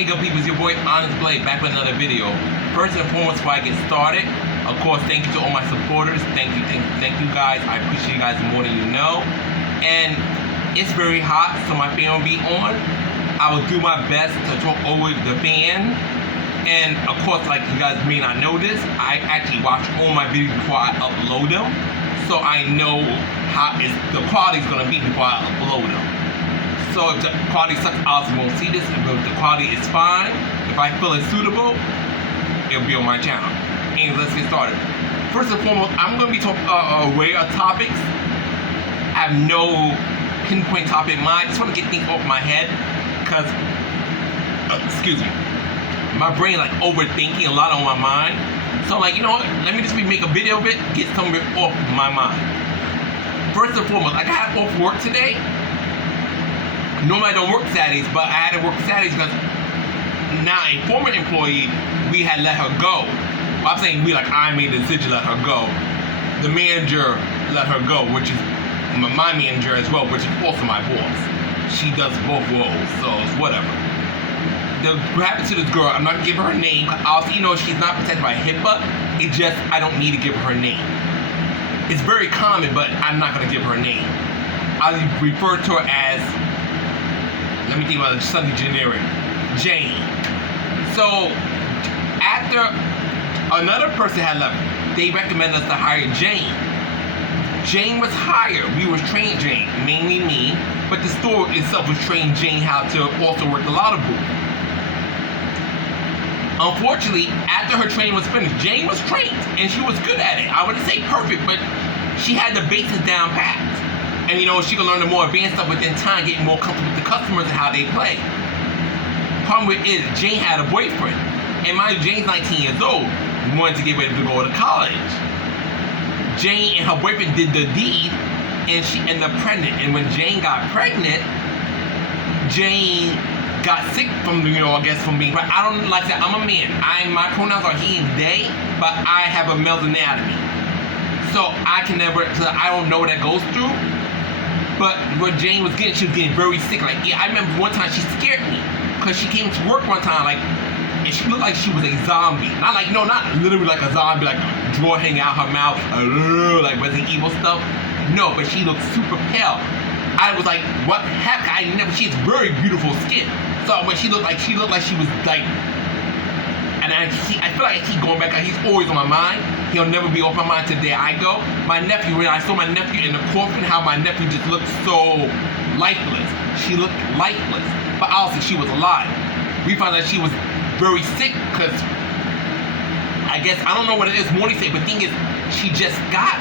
Hey good people, it's your boy Onyxe back with another video. First and foremost, before I get started, of course, thank you to all my supporters. Thank you guys. I appreciate you guys more than you know. And it's very hot, so my fan will be on. I will do my best to talk over the fan. And of course, like you guys may not know this, I actually watch all my videos before I upload them, so I know how the quality is gonna be before I upload them. So if the quality sucks, I also won't see this. If the quality is fine, if I feel it's suitable, it'll be on my channel. Anyways, let's get started. First and foremost, I'm going to be talking a array of topics. I have no pinpoint topic in mind. I just want to get things off my head because, excuse me, my brain like overthinking a lot on my mind. So like, you know what? Let me just make a video of it, get some of it off my mind. First and foremost, I got off work today. Normally I don't work Saturdays, but I had to work Saturdays because now a former employee, we had let her go. Well, I'm saying we, like I made the decision to let her go. The manager let her go, which is my manager as well, which is also my boss. She does both roles, so it's whatever. What happened to this girl, I'm not gonna give her name, also, you know, she's not protected by HIPAA. It just, I don't need to give her name. It's very common, but I'm not gonna give her name. I refer to her as, let me think about it, something generic. Jane. So, after another person had left, they recommended us to hire Jane. Jane was hired. We was trained Jane, mainly me, but the store itself was trained Jane how to also work the lotto booth. Unfortunately, after her training was finished, Jane was trained, and she was good at it. I wouldn't say perfect, but she had the basics down pat. And you know, she can learn the more advanced stuff within time, getting more comfortable with the customers and how they play. Problem with it is, Jane had a boyfriend. And mind you, Jane's 19 years old, wanted to get ready to go to college. Jane and her boyfriend did the deed, and she ended up pregnant. And when Jane got pregnant, Jane got sick from, you know, I guess from being pregnant. I don't like that. I'm a man. My pronouns are he and they, but I have a male anatomy. So I can never, I don't know what that goes through. But what Jane was getting, she was getting very sick. Like, yeah, I remember one time she scared me because she came to work one time, like, and she looked like she was a zombie. Not like, no, not literally like a zombie, like draw hanging out her mouth, like Resident Evil stuff. No, but she looked super pale. I was like, what the heck? She has very beautiful skin. So when she looked like she was like, and I feel like I keep going back. He's always on my mind. He'll never be off my mind till the day I go. My nephew, when I saw my nephew in the coffin, how my nephew just looked so lifeless. She looked lifeless, but obviously she was alive. We found out she was very sick because I guess, I don't know what it is, morning sick, but the thing is, she just got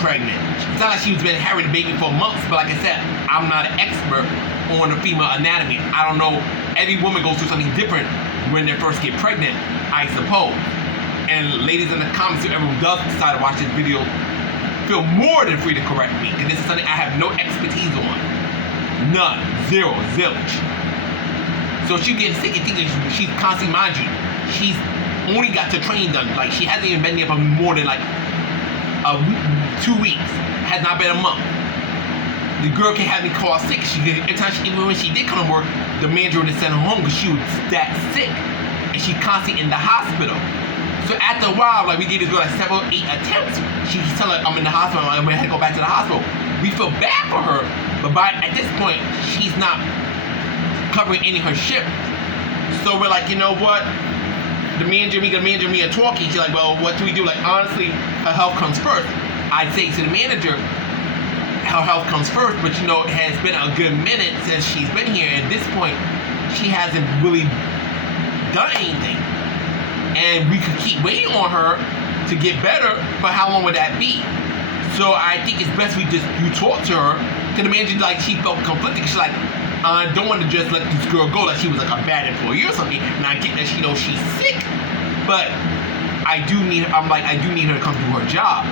pregnant. It's not like she was been having a baby for months, but like I said, I'm not an expert on the female anatomy. I don't know, every woman goes through something different when they first get pregnant, I suppose. And ladies in the comments, whoever does decide to watch this video, feel more than free to correct me, because this is something I have no expertise on. None. Zero. Zilch. So she gets sick and thinking she's constantly, mind you, she's only got her training done. Like, she hasn't even been there for more than like 2 weeks. Has not been a month. The girl can have me call sick. Even when she did come to work, the manager would send her home because she was that sick. And she constantly in the hospital. So after a while, like, we gave this girl like 7 or 8 attempts. She's telling her, I'm in the hospital, I'm gonna go back to the hospital. We feel bad for her, but at this point, she's not covering any of her shift. So we're like, you know what? The manager, me are talking. She's like, well, what do we do? Like, honestly, her health comes first. I say to the manager, her health comes first, but you know, it has been a good minute since she's been here. At this point, she hasn't really done anything. And we could keep waiting on her to get better, but how long would that be? So I think it's best you talk to her. Because the manager, like, she felt conflicted. She's like, I don't want to just let this girl go like she was like a bad employee or something. And I get that she knows she's sick, but I do need her to come do her job.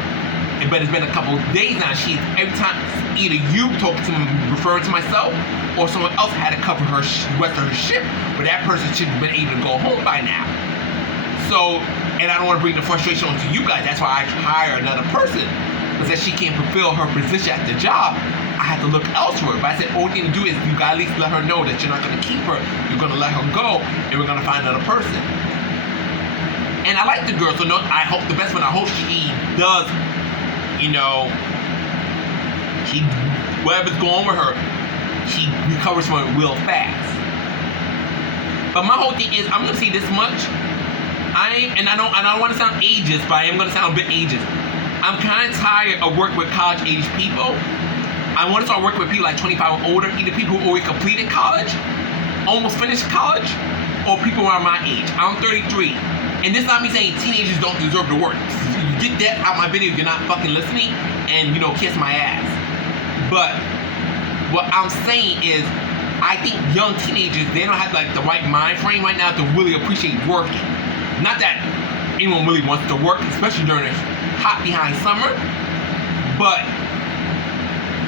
But it's been a couple of days now. Every time either you talk to me, referring to myself, or someone else had to cover her rest of her shift, but that person should have been able to go home by now. So, and I don't want to bring the frustration onto you guys. That's why I hire another person, because that she can't fulfill her position at the job. I had to look elsewhere. But I said, only thing to do is you gotta at least let her know that you're not gonna keep her. You're gonna let her go, and we're gonna find another person. And I like the girl, so no, I hope the best one. I hope she does, whatever's going on with her, she recovers from it real fast. But my whole thing is, I'm gonna say this much. I don't want to sound ageist, but I am gonna sound a bit ageist. I'm kind of tired of working with college-age people. I want to start working with people like 25 or older, either people who already completed college, almost finished college, or people around my age. I'm 33, and this is not me saying teenagers don't deserve to work. You get that out my video if you're not fucking listening, and kiss my ass. But what I'm saying is, I think young teenagers, they don't have like the right mind frame right now to really appreciate working. Not that anyone really wants to work, especially during a hot behind summer, but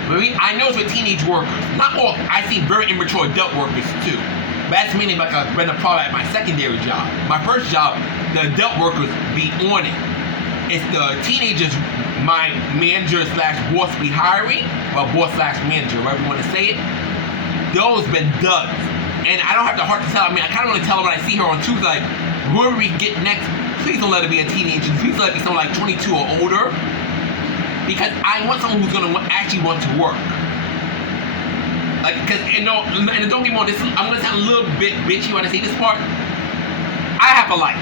I know it's with teenage workers. Not all. I see very immature adult workers too. But that's mainly like I've been a problem at my secondary job. My first job, the adult workers be on it. It's the teenagers my manager / boss be hiring, or boss / manager, whatever you want to say it. Those been duds. And I don't have the heart to tell her. I mean, I kind of want to tell her when I see her on Tuesday, like, whoever we get next, please don't let her be a teenager. Please let her be someone like 22 or older. Because I want someone who's going to actually want to work. Like, because, and don't get me wrong, I'm going to sound a little bit bitchy when I say this part. I have a life.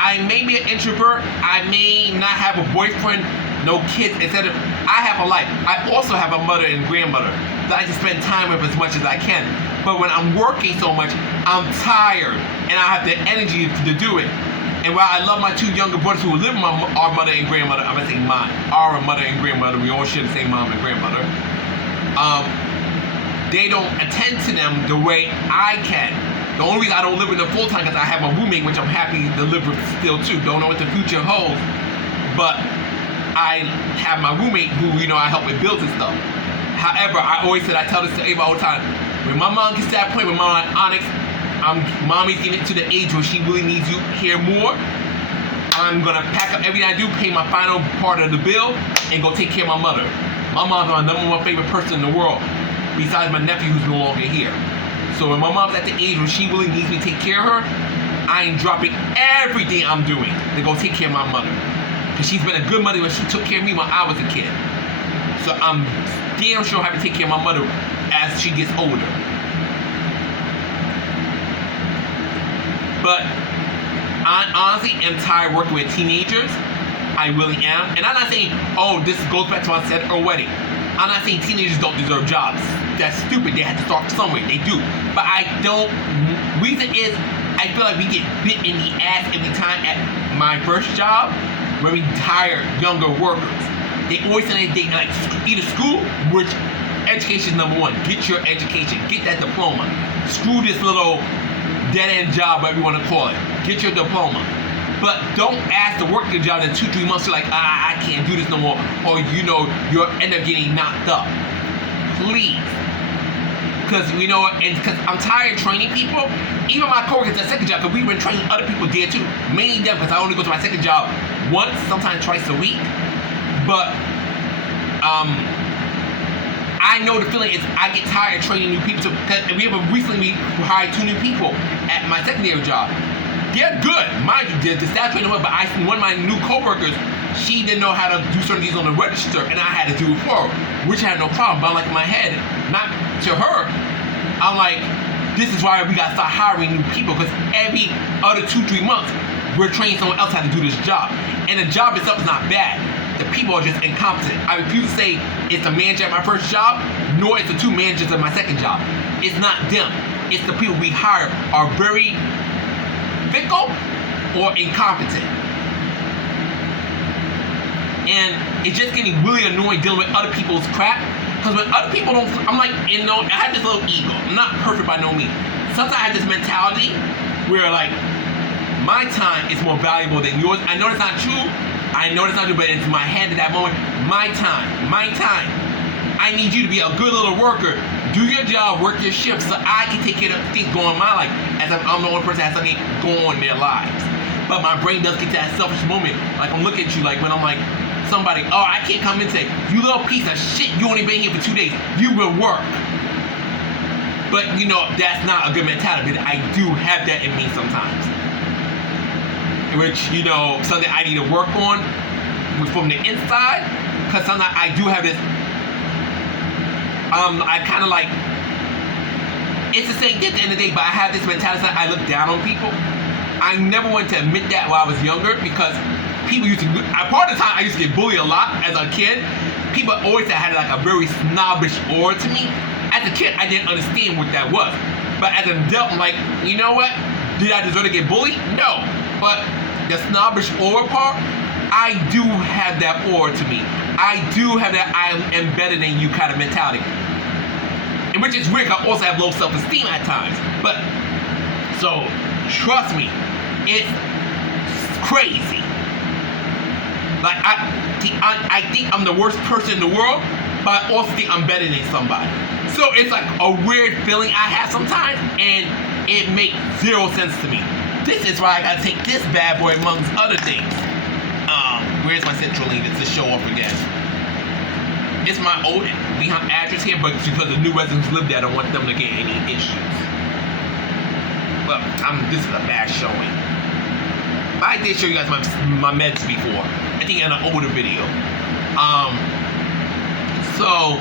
I may be an introvert. I may not have a boyfriend, no kids, etc. I have a life. I also have a mother and grandmother that I just spend time with as much as I can. But when I'm working so much, I'm tired, and I have the energy to do it. And while I love my two younger brothers who live with our mother and grandmother, I'm gonna say mine, our mother and grandmother, we all share the same mom and grandmother. They don't attend to them the way I can. The only reason I don't live with them full time is I have a roommate, which I'm happy to live with still too. Don't know what the future holds, but I have my roommate who I help with bills and stuff. However, I tell this to Ava all the time. When my mom gets to that point, when my Onyxe, mommy's getting to the age where she really needs you here more, I'm gonna pack up everything I do, pay my final part of the bill, and go take care of my mother. My mom's my number one favorite person in the world, besides my nephew who's no longer here. So when my mom's at the age where she really needs me to take care of her, I ain't dropping everything I'm doing to go take care of my mother. Because she's been a good mother when she took care of me when I was a kid. So I'm damn sure having to take care of my mother as she gets older. But I honestly am tired working with teenagers. I really am. And I'm not saying, this goes back to what I said already. I'm not saying teenagers don't deserve jobs. That's stupid. They have to start somewhere. They do. But I don't. Reason is, I feel like we get bit in the ass every time at my first job when we hire younger workers. They always say they like either school, which education is number one. Get your education. Get that diploma. Screw this little dead-end job, whatever you want to call it. Get your diploma. But don't ask to work your job in 2-3 months. You're like, I can't do this no more. Or you'll end up getting knocked up. Please. Because because I'm tired of training people. Even my coworkers at second job, because we've been training other people there too. Mainly them, because I only go to my second job once, sometimes twice a week. But I know the feeling is I get tired of training new people. And we recently hired 2 new people at my secondary job. They're good, mind you. The staff trained them well, but one of my new coworkers, she didn't know how to do certain things on the register, and I had to do it for her, which I had no problem. But I'm like in my head, not to her, I'm like, this is why we gotta start hiring new people, because every other 2-3 months, we're training someone else how to do this job. And the job itself is not bad. The people are just incompetent. I refuse to say it's the manager at my first job, nor it's the 2 managers at my second job. It's not them. It's the people we hire are very fickle or incompetent. And it's just getting really annoying dealing with other people's crap. Because when other people don't, I'm like, I have this little ego. I'm not perfect by no means. Sometimes I have this mentality where like, my time is more valuable than yours. I know it's not true. But it's my head at that moment. My time. I need you to be a good little worker. Do your job, work your shift, so I can take care of things going on in my life, as I'm the only person that has something going on in their lives. But my brain does get to that selfish moment. Like I'm looking at you, like when I'm like somebody, oh, I can't come in today. You little piece of shit, you only been here for 2 days. You will work. But, you know, that's not a good mentality. But I do have that in me sometimes. Which, you know, something I need to work on from the inside. Because sometimes I do have this, I kind of like, it's the same thing at the end of the day, but I have this mentality that I look down on people. I never wanted to admit that while I was younger because people used to, part of the time I used to get bullied a lot as a kid. People always had like a very snobbish aura to me. As a kid, I didn't understand what that was. But as an adult, I'm like, you know what? Did I deserve to get bullied? No. But the snobbish aura part, I do have that aura to me. I do have that I am better than you kind of mentality. And which is weird, I also have low self-esteem at times. But, so, trust me, it's crazy. Like, I think I'm the worst person in the world, but I also think I'm better than somebody. So it's like a weird feeling I have sometimes, and it makes zero sense to me. This is why I gotta take this bad boy amongst other things. Where's my central link? It's to show up again. It's my old address here, but because the new residents live there, I don't want them to get any issues. Well, this is a bad showing. But I did show you guys my meds before. I think in an older video. So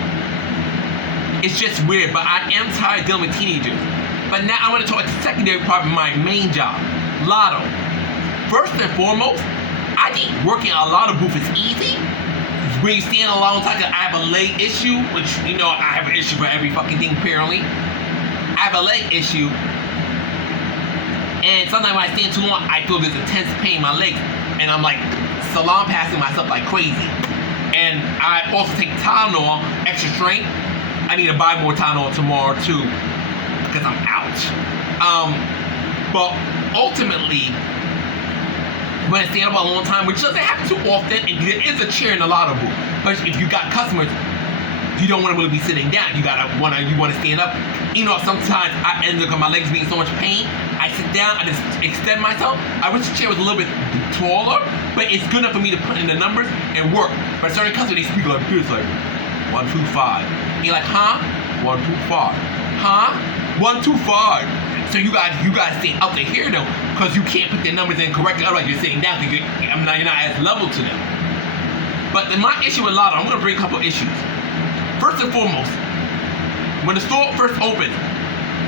it's just weird, but I am tired of dealing with teenagers. But now I want to talk about the secondary part of my main job, Lotto. First and foremost, I think working a Lotto booth is easy. When you stand a long time, I have a leg issue, which, you know, I have an issue for every fucking thing, apparently. I have a leg issue, and sometimes when I stand too long, I feel this intense pain in my legs, and I'm like salon passing myself like crazy. And I also take Tylenol, extra strength. I need to buy more Tylenol tomorrow too, because I'm out. But ultimately, when I stand up a long time, which doesn't happen too often, and there is a chair in the Lotto booth. But if you got customers, you don't want to really be sitting down. You want to stand up. You know, sometimes I end up with my legs being so much pain. I sit down, I just extend myself. I wish the chair was a little bit taller, but it's good enough for me to put in the numbers and work. But certain customers, they speak like this, like 125. And you're like, huh? 125. Huh? 125. So you guys stay up to here though, because you can't put the numbers in correctly. Otherwise, you're sitting down. You're not as level to them. But my issue with Lotto, I'm gonna bring a couple issues. First and foremost, when the store first opens,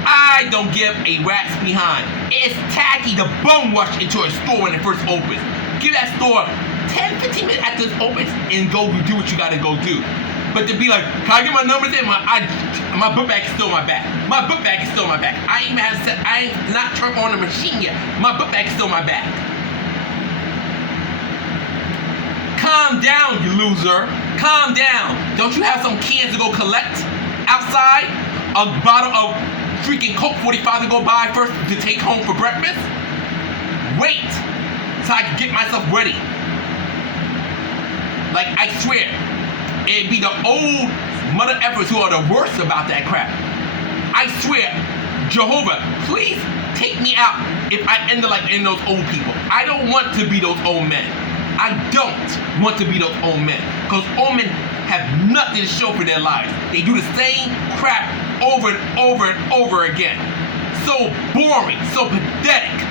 I don't give a rat's behind. It's tacky to bum rush into a store when it first opens. Give that store 10-15 minutes after it opens and go do what you gotta go do. But to be like, can I get my numbers in? My book bag is still in my back. My book bag is still in my back. I ain't not turned on the machine yet. My book bag is still in my back. Calm down, you loser. Calm down. Don't you have some cans to go collect outside? A bottle of freaking Coke 45 to go buy first to take home for breakfast? Wait so I can get myself ready. Like, I swear, it'd be the old mother effers who are the worst about that crap. I swear, Jehovah, please take me out if I end up like in those old people. I don't want to be those old men. I don't want to be those old men. Because old men have nothing to show for their lives. They do the same crap over and over and over again. So boring, so pathetic.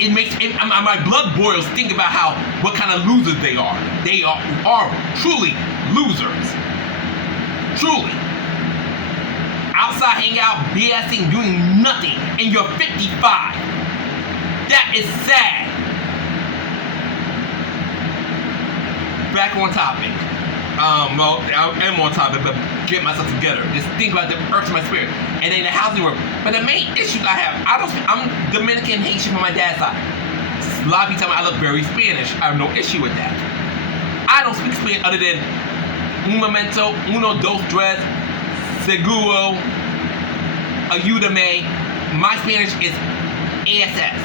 It makes my blood boils thinking about what kind of losers they are. They are truly losers. Truly. Outside hanging out, BSing, doing nothing, and you're 55. That is sad. Back on topic. Well, I am on topic, but get myself together. Just think about the irks in my spirit. And then the housing work. But the main issues I have, I'm Dominican Haitian from my dad's side. A lot of people tell me I look very Spanish. I have no issue with that. I don't speak Spanish other than un momento, uno, dos, tres, seguro, ayúdame. My Spanish is ASS.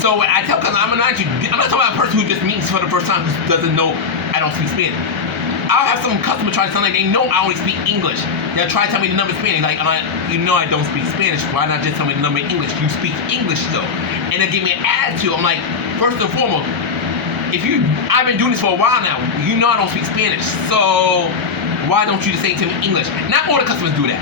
So when I tell customers, I'm not talking about a person who just meets for the first time who doesn't know I don't speak Spanish. I'll have some customer try to sound like they know I only speak English. They'll try to tell me the number in Spanish. Like, you know I don't speak Spanish. Why not just tell me the number in English? You speak English though. And they give me an attitude. I'm like, first and foremost, I've been doing this for a while now. You know I don't speak Spanish, so why don't you just say it to me in English? Not all the customers do that.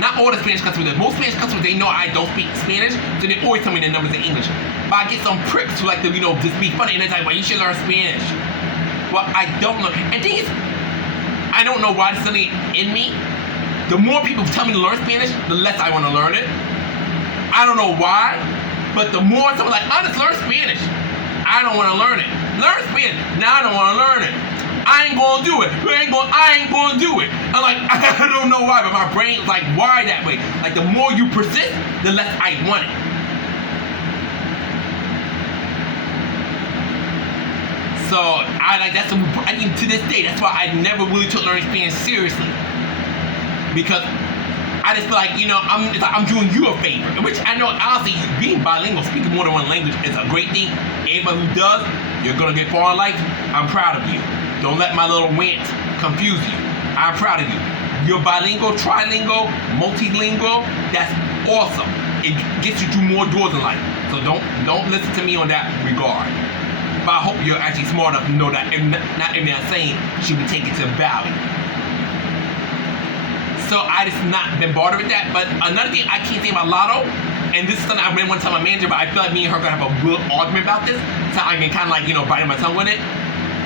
Not all the Spanish customers do. Most Spanish customers, they know I don't speak Spanish, so they always tell me the numbers in English. But I get some pricks who like to, just be funny, and they're like, well, you should learn Spanish. Well, I don't know. And the thing is, I don't know why it's something in me. The more people tell me to learn Spanish, the less I want to learn it. I don't know why, but the more someone's like, oh, just learn Spanish. I don't want to learn it. Learn Spanish. Now I don't want to learn it. I ain't gonna do it. I ain't gonna do it. I'm like, I don't know why, but my brain's like wired that way. Like the more you persist, the less I want it. So I think to this day, that's why I never really took learning Spanish seriously. Because I just feel like, it's like I'm doing you a favor. Which I know, honestly, being bilingual, speaking more than one language is a great thing. Anybody who does, you're gonna get far in life. I'm proud of you. Don't let my little rant confuse you. I'm proud of you. You're bilingual, trilingual, multilingual. That's awesome. It gets you through more doors in life. So don't listen to me on that regard. But I hope you're actually smart enough to know that not everything I'm saying should be taken to value. So I just not been bothered with that. But another thing I can't say about Lotto, and this is something I really want to tell my manager, but I feel like me and her are gonna have a real argument about this. So I can kind of like, biting my tongue with it.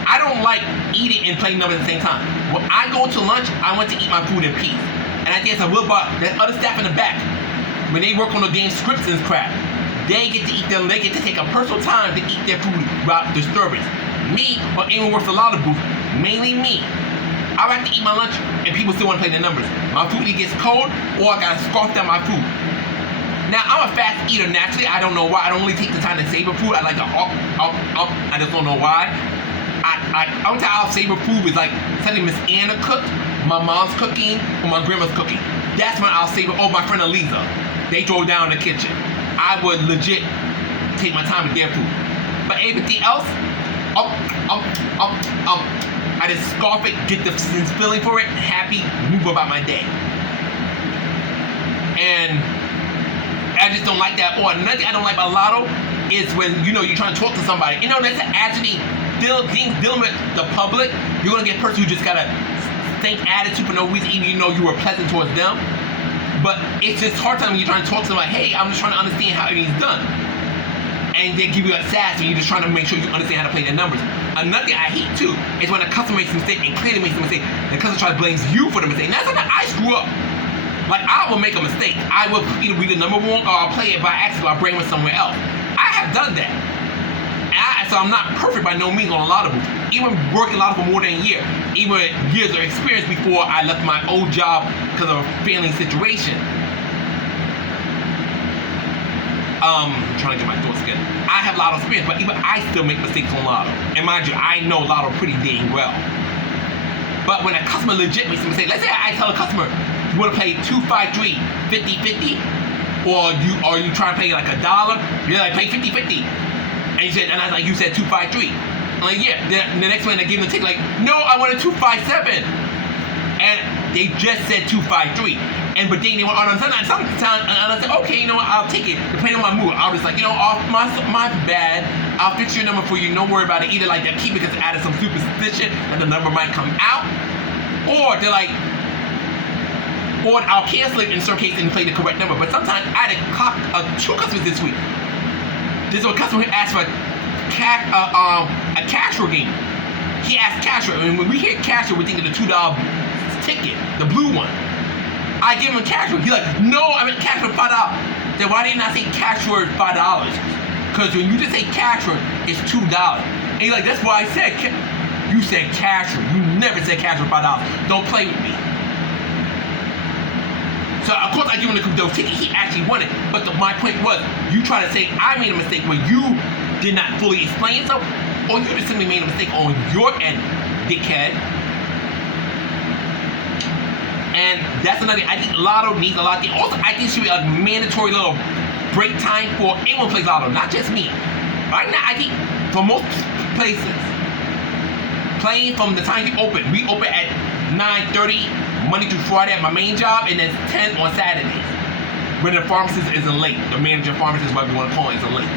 I don't like eating and playing numbers at the same time. When I go to lunch, I want to eat my food in peace. And I think it's a real bar. There's other staff in the back. When they work on the damn scripts and crap, they get to eat them. They get to take a personal time to eat their food without disturbance. Me, or anyone works a lot of booth, mainly me. I like to eat my lunch, and people still want to play the numbers. My food either gets cold, or I gotta scarf down my food. Now, I'm a fast eater naturally. I don't know why. I don't really take the time to savor food. I like to up. I just don't know why. I would say I'll savor food with like something Miss Anna cooked, my mom's cooking, or my grandma's cooking. That's when I'll savor. Oh, my friend Eliza, they throw down in the kitchen. I would legit take my time with their food. But everything else, I just scarf it, get the feeling for it, happy, move about my day. And I just don't like that. Or another thing I don't like about Lotto is when you're trying to talk to somebody. That's actually dealing with the public. You're gonna get a person who just got a stink attitude for no reason, even you were pleasant towards them. But it's just hard time when you're trying to talk to them like, hey, I'm just trying to understand how everything's done. And they give you a sass and you're just trying to make sure you understand how to play the numbers. Another thing I hate too is when a customer makes a mistake and clearly makes a mistake, the customer tries to blame you for the mistake. And that's not that I screw up. Like, I will make a mistake. I will either read the number wrong or I'll play it by accident. I'll bring it somewhere else. I have done that. So I'm not perfect by no means on a lot of them. Even working a lot for more than a year. Even years of experience before I left my old job because of a family situation. I'm trying to get my thoughts together. I have a lot of experience, but even I still make mistakes on Lotto. And mind you, I know Lotto pretty dang well. But when a customer legit makes a mistake, let's say I tell a customer, you want to play 253 50-50, or you try to play like $1, you're like, play 50-50. And you said 253. I'm like, yeah. The next one they give them a ticket like, no, I want a 257. And they just said 253. But then they went on sometimes, and I said, okay, I'll take it. Depending on my mood, I'll just like, off my bad. I'll fix your number for you. Don't worry about it. Either like they'll keep it because it added some superstition that the number might come out, or they're like, or I'll cancel it in certain cases and play the correct number. But sometimes I had two customers this week. This is a customer who asked for a cash roll game. He asked cash roll. When we hear cash roll, we think of the $2 ticket, the blue one. I give him a cash roll. He's like, no, I meant cash roll $5. Then why didn't I say cash roll $5? Because when you just say cash roll, it's $2. And he's like, that's why I said you said cash roll. You never said cash roll $5. Don't play with me. So of course I give him the ticket he actually wanted. But my point was, you try to say I made a mistake when you did not fully explain yourself, or you just simply made a mistake on your end, dickhead. And that's another thing. I think Lotto needs a lot of things. Also, I think it should be a mandatory little break time for anyone who plays Lotto, not just me. Right now, I think for most places, playing from the time we open at 9:30 Monday through Friday at my main job, and then 10 on Saturdays. When the pharmacist isn't late. The manager pharmacist, whatever you want to call it, isn't late.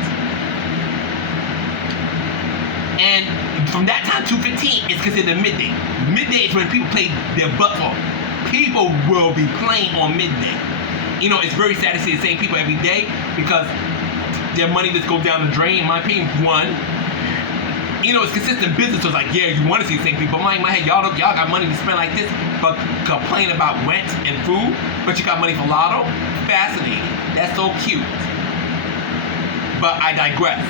And from that time, 2:15 is considered midday. Midday is when people play their butts off. People will be playing on midday. You know, it's very sad to see the same people every day because their money just goes down the drain. In my opinion, one. You know, it's consistent business. So it's like, yeah, you want to see the same people. I'm like, in my head, y'all got money to spend like this, but complain about rent and food, but you got money for lotto? Fascinating. That's so cute. But I digress.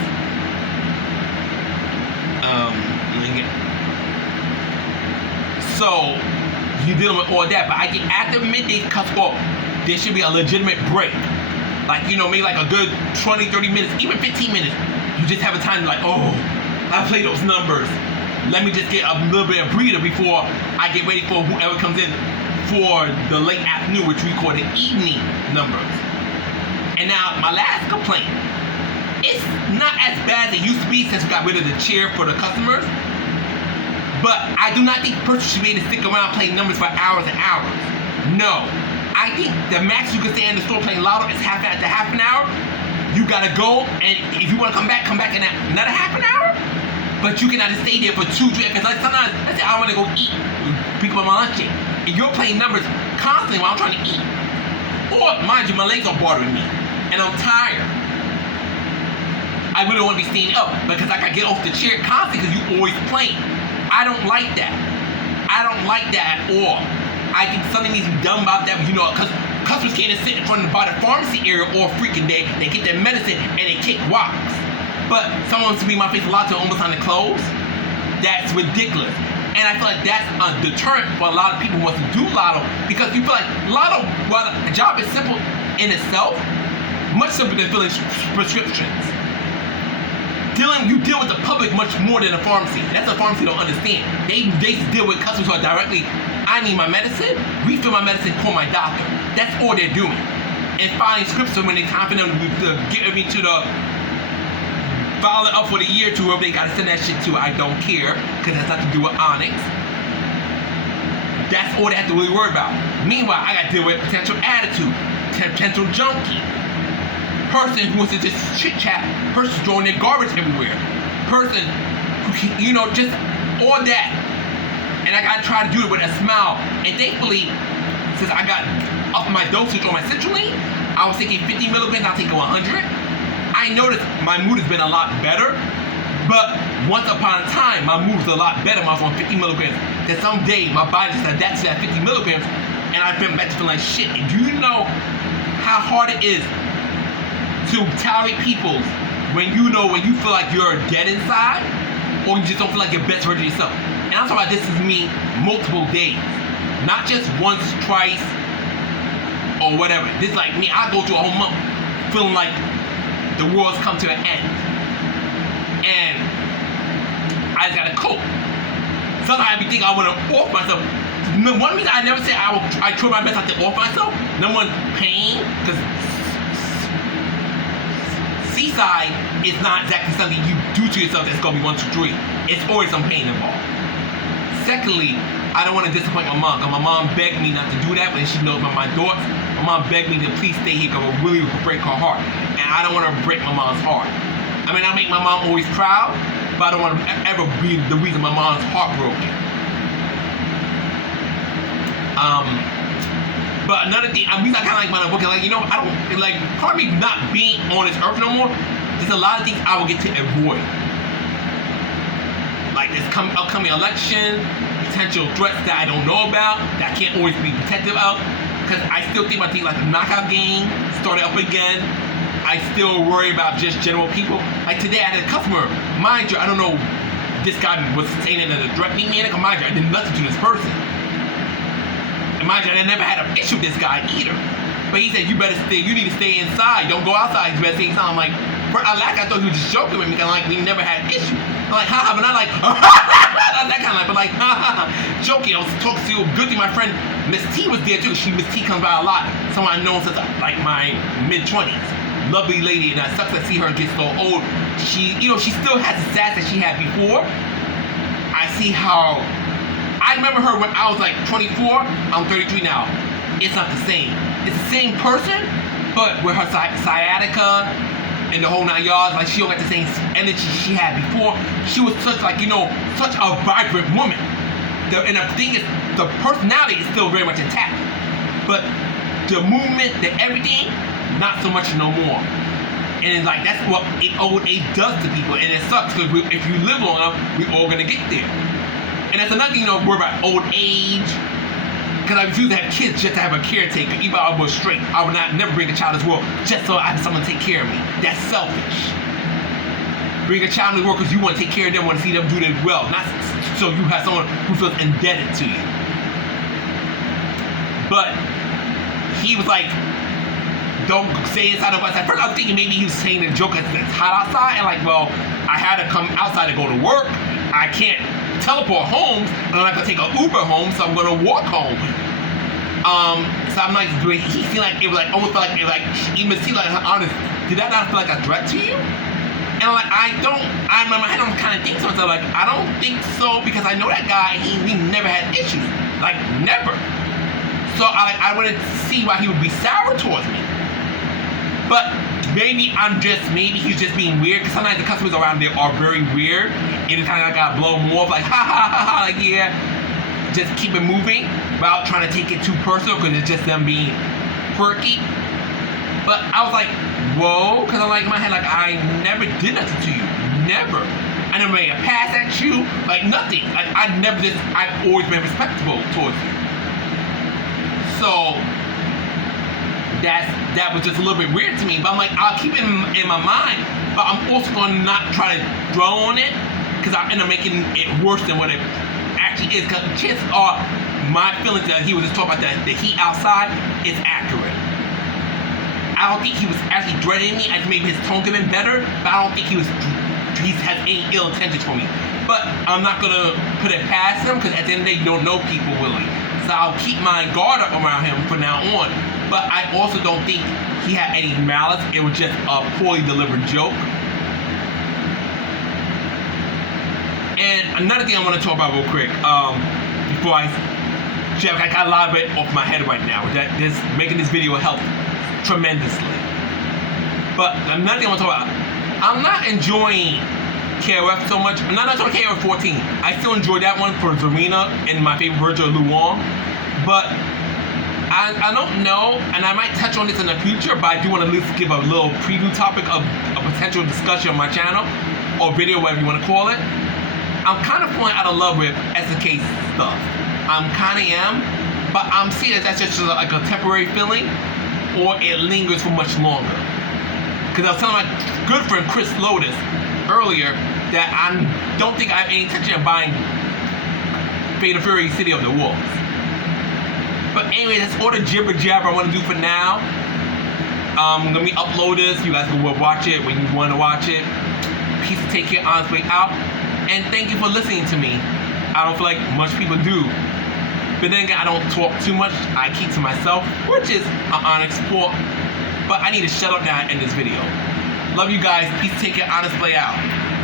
So you dealing with all that, but I think after midday cuts off, there should be a legitimate break. Like, you know, maybe like a good 20, 30 minutes, even 15 minutes. You just have a time to like, oh, I play those numbers. Let me just get a little bit of breather before I get ready for whoever comes in for the late afternoon, which we call the evening numbers. And now my last complaint, it's not as bad as it used to be since we got rid of the chair for the customers. But I do not think persons should be able to stick around playing numbers for hours and hours. No. I think the max you can stay in the store playing lotto is half an hour. You gotta go, and if you wanna come back in another half an hour. But you cannot stay there for 2, 3 because like sometimes I say I wanna go eat, pick up my lunch. And you're playing numbers constantly while I'm trying to eat. Or mind you, my legs are bothering me, and I'm tired. I really don't want to be staying up because I gotta get off the chair constantly because you always playing. I don't like that. I don't like that at all. I think something needs to be done about that, you know, because customers can't sit in front of the pharmacy area all freaking day. They get their medicine and they kick rocks. But someone wants to be my face a lot to almost on the close. That's ridiculous. And I feel like that's a deterrent for a lot of people who want to do lotto because you feel like lotto, while the job is simple in itself, much simpler than filling prescriptions. You deal with the public much more than a pharmacy. That's what a pharmacy don't understand. They deal with customers who are directly, I need my medicine, refill my medicine, call my doctor. That's all they're doing. And filing scripts so when they time for them to get me to the file it up for the year to whoever they gotta send that shit to, I don't care, because that's nothing to do with Onyxe. That's all they have to really worry about. Meanwhile, I gotta deal with potential attitude, potential junkie. Person who wants to just chit chat, person throwing their garbage everywhere, person who, you know, just all that. And I gotta try to do it with a smile. And thankfully, since I got up my dosage on my citrulline, I was taking 50 milligrams, I'll take 100. I noticed my mood has been a lot better, but once upon a time, my mood was a lot better when I was on 50 milligrams. Then someday, my body just adapted to that 50 milligrams, and I've been back to feeling like shit. And do you know how hard it is to tolerate people when you feel like you're dead inside, or you just don't feel like your best version of yourself? And I'm talking about this is me multiple days, not just once, twice, or whatever. This is like me, I go through a whole month feeling like the world's come to an end, and I just gotta cope. Sometimes I be thinking I want to off myself. One reason I never say I try my best not to off myself. Number one, pain, because seaside is not exactly something you do to yourself that's gonna be 1, 2, 3. It's always some pain involved. Secondly, I don't want to disappoint my mom, because my mom begged me not to do that when she knows about my thoughts. My mom begged me to please stay here because it really would break her heart. And I don't want to break my mom's heart. I mean, I make my mom always proud, but I don't want to ever be the reason my mom's heartbroken. But another thing, I kind of like my book, like, you know, I don't, like, part of me not being on this earth no more, there's a lot of things I will get to avoid. Like this upcoming election, potential threats that I don't know about, that I can't always be protective of, because I still think about things like the knockout game started up again. I still worry about just general people. Like today I had a customer, mind you, I don't know, this guy was saying it in a threatening manner, mind you, I did nothing to this person. And mind you, I never had an issue with this guy either. But he said, you need to stay inside. Don't go outside, you better stay inside. I'm like, I thought he was just joking with me, because like, we never had an issue. I'm like, haha, but not like, not that kind of like, but like, haha, joking. I was talking to you. Good thing my friend Miss T was there too. Miss T comes by a lot. Someone I've known since like my mid-20s. Lovely lady, and it sucks to see her get so old. She still has the sass that she had before. I see how, I remember her when I was like 24, I'm 33 now. It's not the same. It's the same person, but with her sciatica, and the whole 9 yards. Like, she don't got the same energy she had before. She was such, like, you know, such a vibrant woman. And the thing is, the personality is still very much intact, but the movement, the everything, not so much no more. And like, that's what old age does to people, and it sucks because if you live long enough, we're all gonna get there. And that's another thing, you know, worry about old age. Because I refuse to have kids just to have a caretaker. Even if I was straight, I would never bring a child to this world just so I have someone to take care of me. That's selfish. Bring a child to the world because you want to take care of them, want to see them do their well, not so you have someone who feels indebted to you. But he was like, don't stay inside of us. At first I was thinking maybe he was saying a joke because it's hot outside, and like, well, I had to come outside to go to work. I can't teleport home, and I'm not gonna take an Uber home, so I'm gonna walk home. So I'm like, he seemed like it was like almost felt like it was like even seemed like honest. Did that not feel like a threat to you? And I'm like, in my head I'm kind of thinking to myself like, I don't think so, because I know that guy. We never had issues, like never. So I wouldn't see why he would be sour towards me. But maybe he's just being weird, because sometimes the customers around there are very weird, and it's kind of like I blow them off, like ha ha ha ha, like yeah, just keep it moving without trying to take it too personal, because it's just them being quirky. But I was like, whoa, because I'm like in my head, like I never did nothing to you, never. I never made a pass at you, like nothing. Like I've always been respectful towards you. So that was just a little bit weird to me, but I'm like, I'll keep it in my mind, but I'm also going to not try to dwell on it, because I end up making it worse than what it actually is, because chances are my feelings that he was just talking about the heat outside is accurate. I don't think he was actually dreading me. I think maybe his tone could have been better, but I don't think he has any ill intentions for me. But I'm not going to put it past him, because at the end of the day, you don't know people really. So I'll keep my guard up around him from now on. But I also don't think he had any malice. It was just a poorly delivered joke. And another thing I want to talk about real quick, before I got a lot of it off my head right now. Making this video helped tremendously. But another thing I want to talk about, I'm not enjoying KOF so much. I'm not enjoying KOF 14. I still enjoy that one for Zarina and my favorite version of Luong. But I don't know, and I might touch on this in the future, but I do want to at least give a little preview topic of a potential discussion on my channel, or video, whatever you want to call it. I'm kind of falling out of love with SK stuff. I'm kind of am, but I'm seeing that that's just like a temporary feeling, or it lingers for much longer. Because I was telling my good friend Chris Lotus earlier that I don't think I have any intention of buying Fate of Fury City of the Wolves. But anyway, that's all the jibber jabber I want to do for now. Let me upload this. You guys can watch it when you want to watch it. Peace, take care, honestly out. And thank you for listening to me. I don't feel like much people do. But then again, I don't talk too much. I keep to myself, which is an Onyxe fault. But I need to shut up now and end this video. Love you guys. Peace, take care, honestly out.